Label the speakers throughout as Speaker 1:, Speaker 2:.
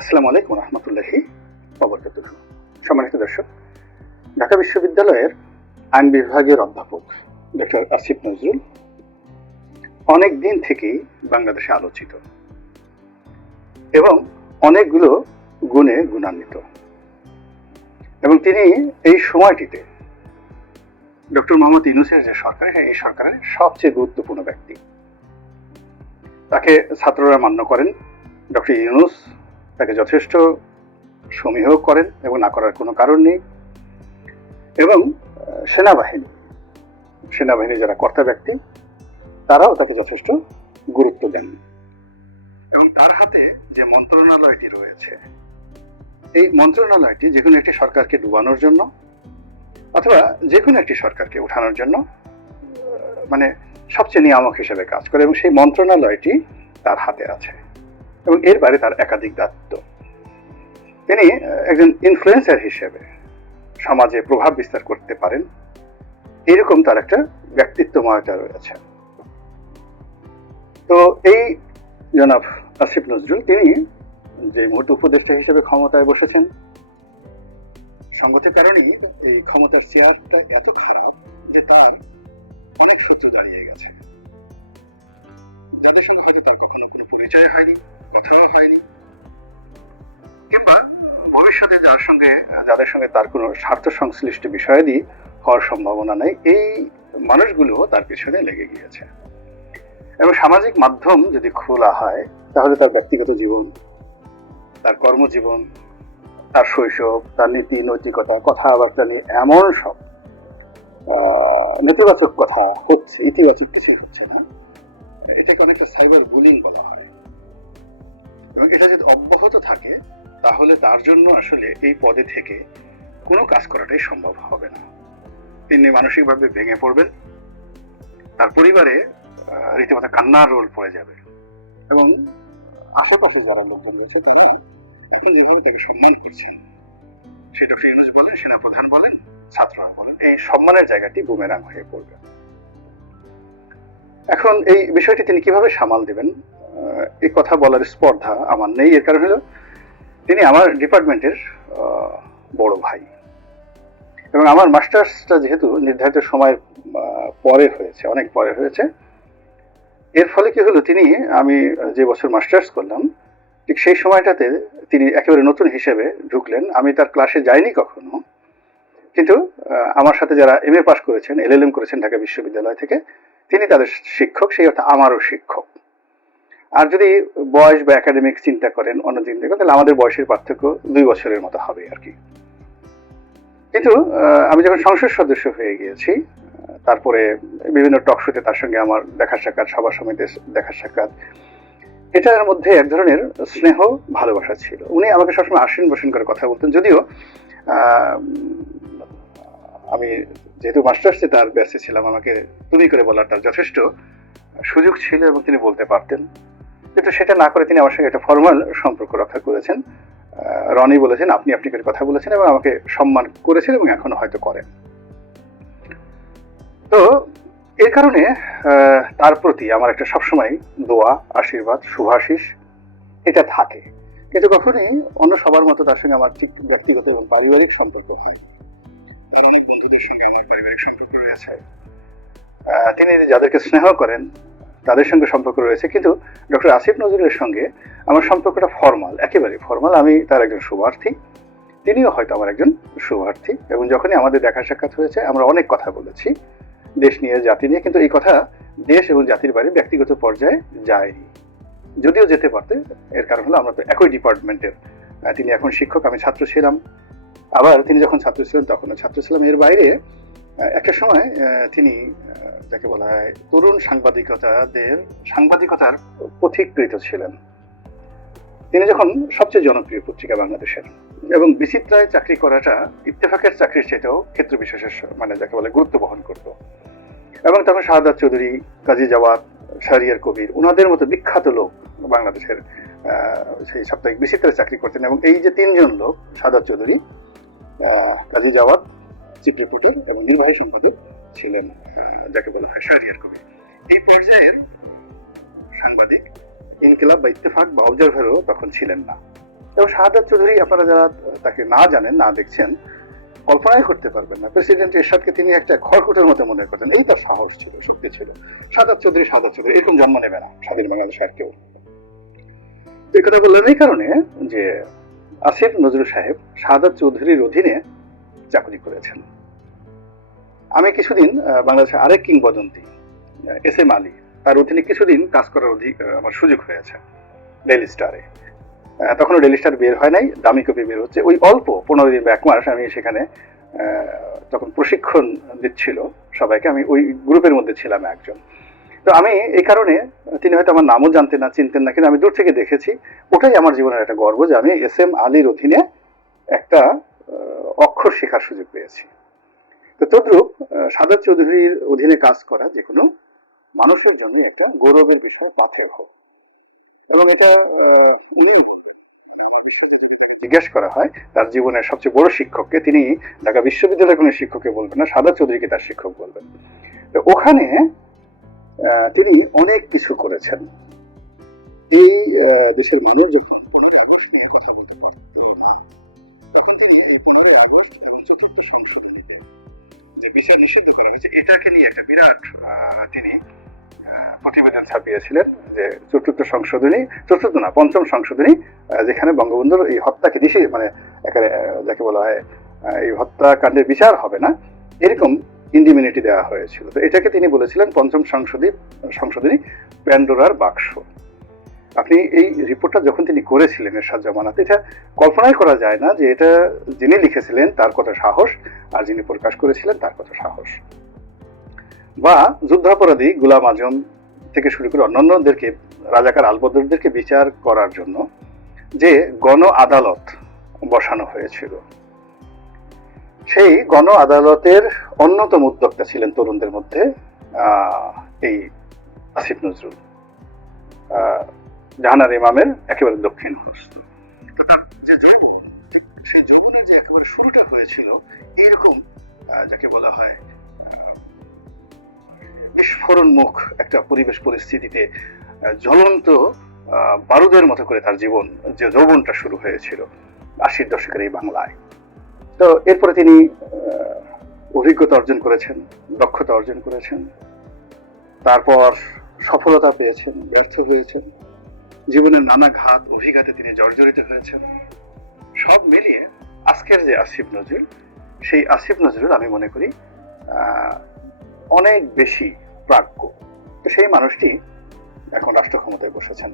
Speaker 1: আসসালামু আলাইকুম রহমতুল্লাহি অবরকাতুহ সম্মানিত দর্শক, ঢাকা বিশ্ববিদ্যালয়ের আইন বিভাগের অধ্যাপক ডক্টর আসিফ নজরুল অনেক দিন থেকেই বাংলাদেশে আলোচিত এবং অনেকগুলো গুণে গুণান্বিত। এবং তিনি এই সময়টিতে ডক্টর মোহাম্মদ ইউনুসের যে সরকার এই সরকারের সবচেয়ে গুরুত্বপূর্ণ ব্যক্তি। তাকে ছাত্ররা মান্য করেন ডক্টর ইউনুস তাকে যথেষ্ট সমীহ করেন এবং না করার কোনো কারণ নেই। এবং সেনাবাহিনী সেনাবাহিনী যারা কর্তা ব্যক্তি, তারাও তাকে যথেষ্ট গুরুত্ব দেন। এবং তার হাতে যে মন্ত্রণালয়টি রয়েছে, এই মন্ত্রণালয়টি যে কোনো একটি সরকারকে ডুবানোর জন্য অথবা যে কোনো একটি সরকারকে উঠানোর জন্য মানে সবচেয়ে নিয়ামক হিসেবে কাজ করে এবং সেই মন্ত্রণালয়টি তার হাতে আছে। এবং এর বাইরে তার একাধিক দায়িত্ব। তিনি একজন ইনফ্লুয়েন্সার হিসেবে সমাজে প্রভাব বিস্তার করতে পারেন। এরকম তার একটা ব্যক্তিত্বময়তা রয়েছে। তো এই জনাব আসিফ নজরুল, তিনি যে মুহূর্তে উপদেষ্টা হিসেবে ক্ষমতায় বসেছেন, সঙ্গতের কারণেই এই ক্ষমতার চেয়ারটা এত খারাপ যে তার অনেক শত্রু দাঁড়িয়ে গেছে। যাদের সঙ্গে হয়তো তার কখনো কোনো পরিচয় হয়নি। কথাও হয়নি। কিংবা ভবিষ্যতে যার সঙ্গে, যাদের সঙ্গে তার কোনো স্বার্থ সংশ্লিষ্ট বিষয়াদি হওয়ার সম্ভাবনা নেই, এই মানুষগুলো তার পিছনে লেগে গিয়েছে। এবং সামাজিক মাধ্যম যদি খোলা হয়, তাহলে তার ব্যক্তিগত জীবন, তার কর্মজীবন, তার শৈশব, তার নীতি, নৈতিকতা, কথাবার্তা নিয়ে এমন সব নেতিবাচক কথা হচ্ছে, ইতিবাচক কিছু হচ্ছে না। এটাকে অনেকটা সাইবার বুলিং বলা হয়। এবং এটা যদি অব্যাহত থাকে, তাহলে তার জন্য আসলে এই পদে থেকে কোনো কাজ করাটাই সম্ভব হবে না। তিনি মানসিকভাবে ভেঙে পড়বেন, তার পরিবারে রীতিমতো কান্নার রোল পড়ে যাবে। এবং আশেপাশে যারা লোকজন রয়েছে তাকে সম্মান বলেন, সেনাপ্রধান বলেন, ছাত্ররা বলেন, এই সম্মানের জায়গাটি বুমেরাং হয়ে পড়বে। এখন এই বিষয়টি তিনি কীভাবে সামাল দেবেন? এই কথা বলার স্পর্ধা আমার নেই, এর কারণ হলো তিনি আমার ডিপার্টমেন্টের বড় ভাই। এবং আমার মাস্টার্সটা যেহেতু নির্ধারিত সময়ের পরে হয়েছে, অনেক পরে হয়েছে, এর ফলে কি হলো, তিনি আমি যে বছর মাস্টার্স করলাম, ঠিক সেই সময়টাতে তিনি একেবারে নতুন হিসেবে ঢুকলেন। আমি তার ক্লাসে যাইনি কখনো, কিন্তু আমার সাথে যারা এম এ পাস করেছেন এল করেছেন ঢাকা বিশ্ববিদ্যালয় থেকে, তিনি তাদের শিক্ষক, সেই অর্থে আমারও শিক্ষক। আর যদি বয়স বা একাডেমিক চিন্তা করেন অন্য চিন্তা করেন তাহলে আমাদের বয়সের পার্থক্য দুই বছরের মতো হবে আর কি। কিন্তু আমি যখন সংসদ সদস্য হয়ে গিয়েছি, তারপরে বিভিন্ন টক শোতে তার সঙ্গে আমার দেখা সাক্ষাৎ সবার সমিতি দেখা সাক্ষাৎ, এটার মধ্যে এক ধরনের স্নেহ, ভালোবাসা ছিল। উনি আমাকে সবসময় আসেন বসেন করে কথা বলতেন, যদিও আমি যেহেতু মাস্টার্সে তার ব্যস্ত ছিলাম, আমাকে তুমি করে বলার তার যথেষ্ট সুযোগ ছিল এবং তিনি বলতে পারতেন। কিন্তু সেটা না করে তিনি আমার সঙ্গে একটা ফর্মাল সম্পর্ক রক্ষা করেছেন। রনি বলেছেন, আপনি আপনি করে কথা বলেছেন এবং আমাকে সম্মান করেছেন এবং এখনও হয়তো করেন। তো এর কারণে তার প্রতি আমার একটা সবসময় দোয়া, আশীর্বাদ, শুভাশিস, এটা থাকে। কিন্তু কখনই অন্য সবার মতো তার সঙ্গে আমার ঠিক ব্যক্তিগত এবং পারিবারিক সম্পর্ক হয়। তার অনেক বন্ধুদের সঙ্গে আমার পারিবারিক সম্পর্ক রয়েছে। তিনি যাদেরকে স্নেহ করেন তাদের সঙ্গে সম্পর্ক রয়েছে। কিন্তু ডক্টর আসিফ নজরুলের সঙ্গে আমার সম্পর্কটা ফর্মাল একেবারে ফর্মাল আমি তার একজন শুভার্থী তিনিও হয়তো আমার একজন শুভার্থী এবং যখনই আমাদের দেখা সাক্ষাৎ হয়েছে, আমরা অনেক কথা বলেছি, দেশ নিয়ে, জাতি নিয়ে, কিন্তু এই কথা দেশ এবং জাতির বাইরে ব্যক্তিগত পর্যায়ে যায়নি। যদিও যেতে পারতে, এর কারণ হলো আমরা তো একই ডিপার্টমেন্টের তিনি এখন শিক্ষক, আমি ছাত্র ছিলাম। আবার তিনি যখন ছাত্র ছিলেন, তখনও ছাত্র ছিলাম। এর বাইরে একটা সময় তিনি যাকে বলা হয় তরুণ সাংবাদিকতাদের, সাংবাদিকতার পথিকৃত ছিলেন। তিনি যখন সবচেয়ে জনপ্রিয় পত্রিকা বাংলাদেশের এবং বিচিত্রায় চাকরি করাটা ইত্তেফাকের চাকরির চেয়েতেও ক্ষেত্র বিশেষের মানে যাকে বলে গুরুত্ব বহন করত। এবং তখন শাহাদাত চৌধুরী, কাজী জাওয়াত, শাহরিয়ার কবির ওনাদের মতো বিখ্যাত লোক বাংলাদেশের সেই সাপ্তাহিক বিচিত্রায় চাকরি করতেন এবং এই যে তিনজন লোক, শাহাদাত চৌধুরী কাজী জাওয়াত চিফ রিপোর্টার এবং নির্বাহী সম্পাদক ছিলেন যাকে বলা হয় শাহরিয়ার কবির এই পর্যায়ের সাংবাদিক, ইনকিলাব বা ইত্তেফাক বা অবজারভারও তখন ছিলেন না। এবং শাহাদাত চৌধুরী, আপনারা যারা তাকে না জানেন, না দেখছেন, কল্পনাই করতে পারবেন না। প্রেসিডেন্ট এরশাদকে তিনি একটা খড়কুটের মতো মনে করতেন। এই তার সাহস ছিল, শক্তি ছিল। শাহাদাত চৌধুরী শাহাদাত চৌধুরী, এরকম জন্ম নেবে না স্বাধীন বাংলাদেশ আর কেউ। এই কথা বললেন এই কারণে যে আসিফ নজরুল সাহেব শাহাদাত চৌধুরীর অধীনে চাকরি করেছেন। আমি কিছুদিন বাংলাদেশের আরেক কিংবদন্তি এস এম আলী, তার অধীনে কিছুদিন কাজ করার অধিক আমার সুযোগ হয়েছে ডেইলি স্টারে তখনও ডেইলি স্টার বের হয় নাই, দামি কপি বের হচ্ছে। ওই অল্প, পনেরো দিন এক মাস আমি সেখানে তখন প্রশিক্ষণ দিচ্ছিল সবাইকে, আমি ওই গ্রুপের মধ্যে ছিলাম একজন। তো আমি এই কারণে, তিনি হয়তো আমার নামও জানতেন না, চিনতেন না, কিন্তু আমি দূর থেকে দেখেছি, ওটাই আমার জীবনের একটা গর্ব যে আমি এস এম আলীর অধীনে একটা অক্ষর শেখার সুযোগ পেয়েছি। তো তদ্রুপ সাদা চৌধুরীর অধীনে কাজ করা যে কোনো মানুষের জন্য একটা গৌরবের বিষয়, পাথের হোক। এবং এটা জিজ্ঞেস করা হয়, তার জীবনের সবচেয়ে বড় শিক্ষককে। তিনি ঢাকা বিশ্ববিদ্যালয়ের কোনো শিক্ষককে বলবেন না সাদা চৌধুরীকে তার শিক্ষক বলবেন। তো ওখানে তিনি অনেক কিছু করেছেন। এই দেশের মানুষ যখন পনেরোই আগস্ট নিয়ে কথা বলতে পারত না, তখন তিনি এই পনেরোই আগস্ট এবং চতুর্থ সংশোধনীতে যে বিচার নিষিদ্ধ করা হয়েছে। এটাকে নিয়ে একটা বিরাট তিনি প্রতিবেদন ছাপিয়েছিলেন যে চতুর্থ সংশোধনী, চতুর্থ না, পঞ্চম সংশোধনী যেখানে বঙ্গবন্ধুর এই হত্যাকে নিষেধ মানে একেবারে যাকে বলা হয় এই হত্যাকাণ্ডের বিচার হবে না, এরকম ইন্ডিমিনিটি দেওয়া হয়েছিল। তো এটাকে তিনি বলেছিলেন পঞ্চম সংশোধনী সংশোধনী প্যান্ডোরার বাক্স। আপনি এই রিপোর্টটা যখন তিনি করেছিলেন এরশাদ জামানাত, এটা কল্পনাই করা যায় না যে এটা যিনি লিখেছিলেন তার কত সাহস আর যিনি প্রকাশ করেছিলেন তার কত সাহস। বা যুদ্ধাপরাধী গুলাম আজম থেকে শুরু করে অন্যান্যদেরকে, রাজাকার আলবদরদেরকে বিচার করার জন্য যে গণ আদালত বসানো হয়েছিল, সেই গণ আদালতের অন্যতম উদ্যোক্তা ছিলেন তরুণদের মধ্যে এই আসিফ নজরুল। জাহানার ইমামের একেবারে দক্ষিণ। যে যৌবন সেই যৌবনের যে একেবারে শুরুটা হয়েছিল এইরকম যাকে বলা হয় আহ, বিস্ফোরণ মুখ একটা পরিবেশ পরিস্থিতিতে জ্বলন্ত বারুদের মতো করে তার জীবন যে যৌবনটা শুরু হয়েছিল আশির দশকের এই বাংলায়। তো এরপরে তিনি অভিজ্ঞতা অর্জন করেছেন দক্ষতা অর্জন করেছেন তারপর সফলতা পেয়েছেন ব্যর্থ হয়েছেন। জীবনের নানা ঘাত, অভিঘাতে তিনি জর্জরিত হয়েছেন। সব মিলিয়ে আজকের যে আসিফ নজরুল, সেই আসিফ নজরুল আমি মনে করি অনেক বেশি প্রাজ্ঞ। তো সেই মানুষটি এখন রাষ্ট্র ক্ষমতায় বসেছেন।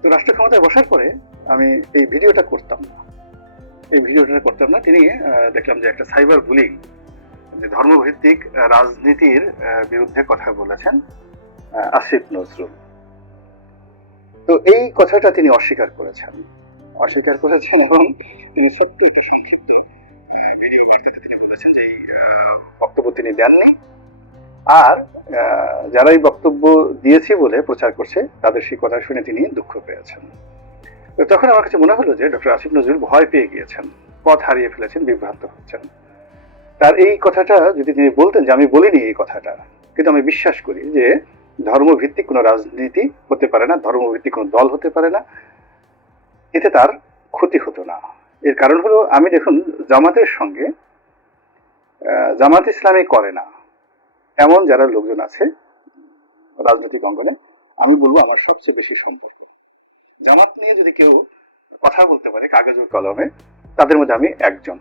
Speaker 1: তো রাষ্ট্র ক্ষমতায় বসার পরে আমি এই ভিডিওটা করতাম না। এই ভিডিওটা করতাম না। তিনি দেখলাম যে একটা সাইবার বুলিং, যে ধর্মভিত্তিক রাজনীতির বিরুদ্ধে কথা বলেছেন আসিফ নজরুল। তো এই কথাটা তিনি অস্বীকার করেছেন। অস্বীকার করেছেন এবং তিনি সত্যি একটা সংক্ষিপ্ত ভিডিও বার্তাতে তিনি বলেছেন যে বক্তব্য তিনি দেননি। আর আহ, যারা এই বক্তব্য দিয়েছে বলে প্রচার করছে তাদের সেই কথা শুনে তিনি দুঃখ পেয়েছেন। তখন আমার কাছে মনে হলো যে ডক্টর আসিফ নজরুল ভয় পেয়ে গিয়েছেন পথ হারিয়ে ফেলেছেন বিভ্রান্ত হচ্ছেন। তার এই কথাটা যদি তিনি বলতেন যে আমি বলিনি এই কথাটা কিন্তু আমি বিশ্বাস করি যে ধর্মভিত্তিক কোনো রাজনীতি হতে পারে না, ধর্মভিত্তিক কোনো দল হতে পারে না। এতে তার ক্ষতি হতো না। এর কারণ হলো, আমি দেখুন, জামাতের সঙ্গে জামাত ইসলামী করে না। এমন যারা লোকজন আছে, রাজনৈতিক অঙ্গনে, আমি বলব আমার সবচেয়ে বেশি সম্পর্ক। জামাত নিয়ে যদি কেউ কথা বলতে পারে কাগজ কলমে, তাদের মধ্যে আমি একজন।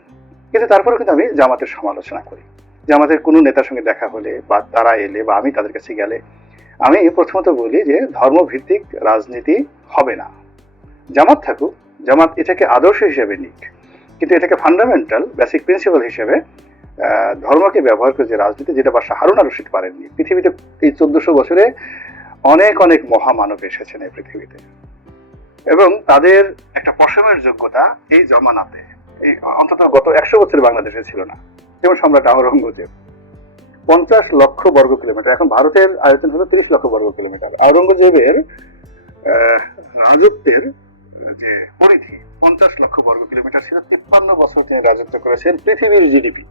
Speaker 1: কিন্তু তারপরেও কিন্তু আমি জামাতের সমালোচনা করি। জামাতের কোনো নেতার সঙ্গে দেখা হলে বা তারা এলে বা আমি তাদের কাছে গেলে আমি প্রথমত বলি যে ধর্মভিত্তিক রাজনীতি হবে না। জামাত থাকুক, জামাত এটাকে আদর্শ হিসেবে নিক, কিন্তু এটাকে ফান্ডামেন্টাল বেসিক প্রিন্সিপাল হিসেবে ধর্মকে ব্যবহার করে যে রাজনীতি, যেটা বাসা হারুন রশিদ পারেননি। পৃথিবীতে এই চোদ্দশো বছরে অনেক অনেক মহামানব এসেছেন এই পৃথিবীতে। এবং তাদের একটা পশমের যোগ্যতা এই জমানাতে। এই অন্তত গত একশো বছর বাংলাদেশে ছিল না। যেমন সম্রাট আওরঙ্গজেব। পঞ্চাশ লক্ষ বর্গ কিলোমিটার। এখন ভারতের আয়তন হলো তিরিশ লক্ষ বর্গ কিলোমিটার। আওরঙ্গজেবের রাজত্বের যে পরিধি, পঞ্চাশ লক্ষ বর্গ কিলোমিটার ছিল তিপ্পান্ন বছর তিনি রাজত্ব করেছেন পৃথিবীর GDP.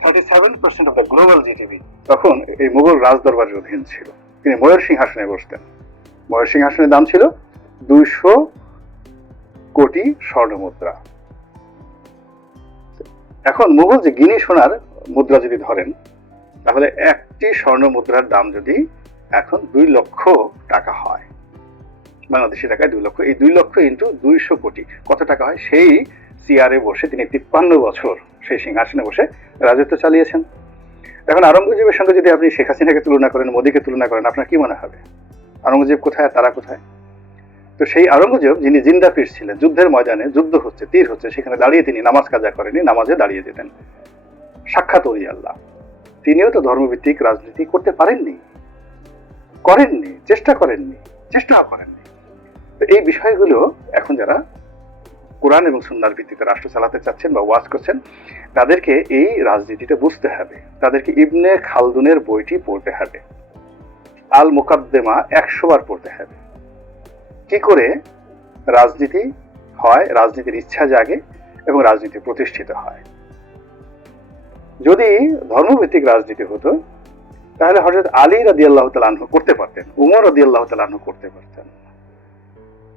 Speaker 1: Thirty seven percent of the global GDP. তখন এই মুঘল রাজদরবারের অধীন ছিল, তিনি ময়ূর সিংহাসনে বসতেন। ময়ূর সিংহাসনের দাম ছিল দুইশো কোটি স্বর্ণ মুদ্রা এখন মুঘল যে গিনি সোনার মুদ্রা যদি ধরেন তাহলে একটি স্বর্ণ মুদ্রার দাম যদি এখন দুই লক্ষ টাকা হয়, বাংলাদেশি টাকায় দুই লক্ষ, এই দুই লক্ষ ইন্টু দুইশো কোটি, কত টাকা হয়? সেই চেয়ারে বসে তিনি তিপ্পান্ন বছর, সেই সিংহাসনে বসে রাজত্ব চালিয়েছেন। এখন আরঙ্গজেবের সঙ্গে যদি আপনি শেখ হাসিনাকে তুলনা করেন, মোদীকে তুলনা করেন, আপনার কি মনে হবে? আরঙ্গজেব কোথায় তারা কোথায়? তো সেই আরঙ্গজেব যিনি জিন্দা পীর ছিলেন, যুদ্ধের ময়দানে যুদ্ধ হচ্ছে, তীর হচ্ছে, সেখানে দাঁড়িয়ে তিনি নামাজ কাজা করেনি নামাজে দাঁড়িয়ে যেতেন। সাক্ষাৎ ওই আল্লাহ। তিনিও তো ধর্মভিত্তিক রাজনীতি করতে পারেননি, করেননি, চেষ্টা করেননি, চেষ্টাও করেননি। তো এই বিষয়গুলো এখন যারা কোরআন এবং সুন্নার ভিত্তিতে রাষ্ট্র চালাতে চাচ্ছেন বা ওয়াজ করছেন, তাদেরকে এই রাজনীতিটা বুঝতে হবে। তাদেরকে ইবনে খালদুনের বইটি পড়তে হবে। আল মোকাদ্দেমা একশো বার পড়তে হবে। কি করে রাজনীতি হয়? রাজনীতির ইচ্ছা জাগে এবং রাজনীতি প্রতিষ্ঠিত হয়। যদি ধর্মভিত্তিক রাজনীতি হতো, তাহলে হজরত আলী রাদি আল্লাহ তালাহ করতে পারতেন, উমর রাদি আল্লাহ তালাহ করতে পারতেন।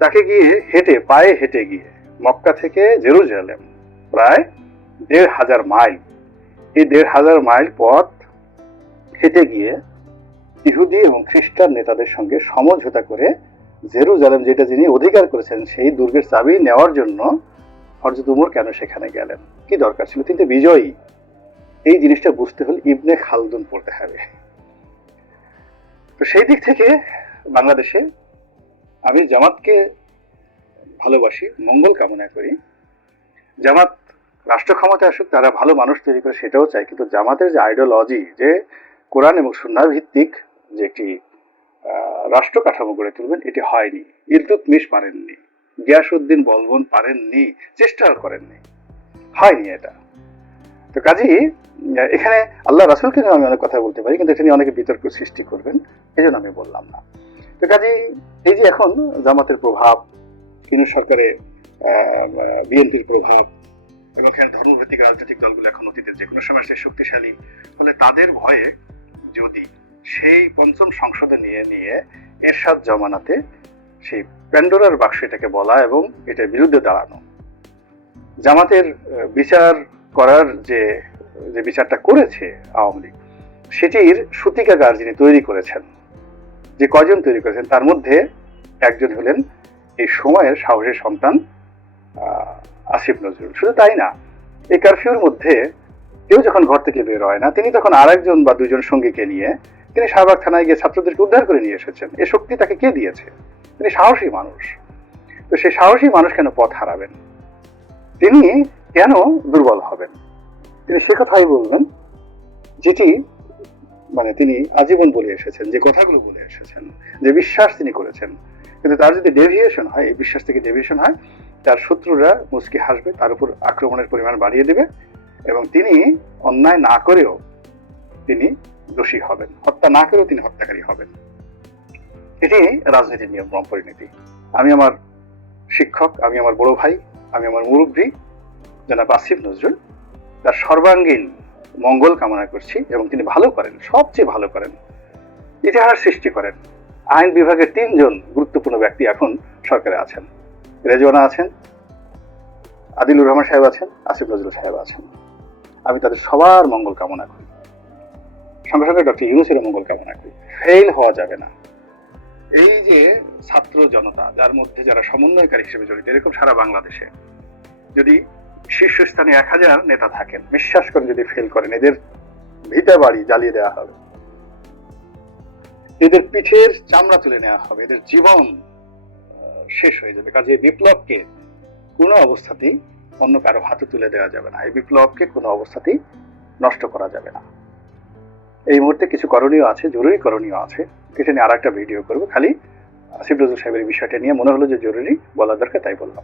Speaker 1: তাকে গিয়ে হেঁটে, পায়ে হেঁটে গিয়ে মক্কা থেকে জেরুজালেম, প্রায় দেড় হাজার মাইল, এই দেড় হাজার মাইল পথ হেঁটে গিয়ে ইহুদি এবং খ্রিস্টান নেতাদের সঙ্গে সমঝোতা করে জেরুজালেম, যেটা যিনি অধিকার করেছেন, সেই দুর্গের চাবি নেওয়ার জন্য হরজত উমর কেন সেখানে গেলেন? কি দরকার ছিল? তিনি বিজয়ী। এই জিনিসটা বুঝতে হলে ইবনে খালদুন পড়তে হবে। তো সেই দিক থেকে বাংলাদেশে আমি জামাতকে ভালোবাসি, মঙ্গল কামনা করি। জামাত রাষ্ট্র ক্ষমতায় আসুক, তারা ভালো মানুষ তৈরি করে সেটাও চাই কিন্তু জামাতের যে আইডিওলজি যে কোরআন এবং সুন্না ভিত্তিক যে একটি রাষ্ট্র কাঠামো গড়ে তুলবেন, এটি হয়নি। ইলতুতমিশ পারেননি গিয়াসউদ্দিন বলবন পারেননি চেষ্টাও করেননি। হয়নি এটা। তো কাজী এখানে আল্লাহ রাসুলকে নিয়ে আমি অনেক কথা বলতে পারি, কিন্তু এটা নিয়ে অনেকে বিতর্ক সৃষ্টি করবেন এই জন্য আমি বললাম না। তো কাজী এই যে এখন জামাতের প্রভাব কেন্দ্র সরকারে বিএনপির প্রভাব, এবং এখানে ধর্মভিত্তিক রাজনৈতিক দলগুলো এখন অতীতে যে কোনো সময় সে শক্তিশালী ফলে তাদের ভয়ে যদি সেই পঞ্চম সংসদে নিয়ে নিয়ে এরশাদ জমানাতে সেই প্যান্ডোরার বাক্স এটাকে বলা এবং এটার বিরুদ্ধে দাঁড়ানো। জামাতের বিচার করার যে যে বিচারটা করেছে আওয়ামী লীগ, সেটির সূতিকাগার যিনি তৈরি করেছেন, যে কজন তৈরি করেছেন, তার মধ্যে একজন হলেন এই সময়ের সাহসী সন্তান আসিফ নজরুল। শুধু তাই না, এই কারফিউর মধ্যে কেউ যখন ঘর থেকে বের হয় না, তিনি তখন আরেকজন বা দুজন সঙ্গীকে নিয়ে তিনি শাহবাগ থানায় গিয়ে ছাত্রদেরকে উদ্ধার করে নিয়ে এসেছেন। এ শক্তি তাকে কে দিয়েছে? তিনি সাহসী মানুষ। তো সেই সাহসী মানুষ কেন পথ হারাবেন? তিনি কেন দুর্বল হবেন? তিনি সে কথাই বললেন যেটি মানে তিনি আজীবন বলে এসেছেন, যে কথাগুলো বলে এসেছেন, যে বিশ্বাস তিনি করেছেন। কিন্তু তার যদি ডেভিয়েশন হয়, এই বিশ্বাস থেকে ডেভিয়েশন হয়, তার শত্রুরা মুসকি হাসবে, তার উপর আক্রমণের পরিমাণ বাড়িয়ে দেবে এবং তিনি অন্যায় না করেও তিনি দোষী হবেন। হত্যা না করেও তিনি হত্যাকারী হবেন। এটি রাজনীতির নিয়ম পরিণতি। আমি আমার শিক্ষক, আমি আমার বড় ভাই, আমি আমার মুরব্বী জনাব আসিফ নজরুল, তার সর্বাঙ্গীন মঙ্গল কামনা করছি এবং তিনি ভালো করেন, সবচেয়ে ভালো করেন, ইতিহাস সৃষ্টি করেন। আইন বিভাগের তিনজন গুরুত্বপূর্ণ ব্যক্তি এখন সরকারে আছেন। রেজওয়ানা আছেন, আদিলুর রহমান সাহেব আছেন, আসিফ নজরুল সাহেব আছেন। আমি তাদের সবার মঙ্গল কামনা করি। সঙ্গে সঙ্গে ডক্টর ইউনুসের মঙ্গল কামনা করি। ফেল হওয়া যাবে না। এই যে ছাত্র জনতা, যার মধ্যে যারা সমন্বয়কারী হিসেবে জড়িত, এরকম সারা বাংলাদেশে যদি শীর্ষস্থানে এক হাজার নেতা থাকেন। বিশ্বাস করেন যদি ফেল করেন, এদের ভিটা বাড়ি জ্বালিয়ে দেওয়া হবে। এদের পিঠের চামড়া তুলে নেওয়া হবে। এদের জীবন শেষ হয়ে যাবে। কাজে বিপ্লবকে কোনো অবস্থাতেই অন্য কারও হাতে তুলে দেওয়া যাবে না। এই বিপ্লবকে কোনো অবস্থাতেই নষ্ট করা যাবে না। এই মুহূর্তে কিছু করণীয় আছে, জরুরি করণীয় আছে। এটা নিয়ে আর একটা ভিডিও করব। খালি আসিফ নজরুল সাহেবের বিষয়টা নিয়ে মনে হলো যে জরুরি বলা দরকার, তাই বললাম।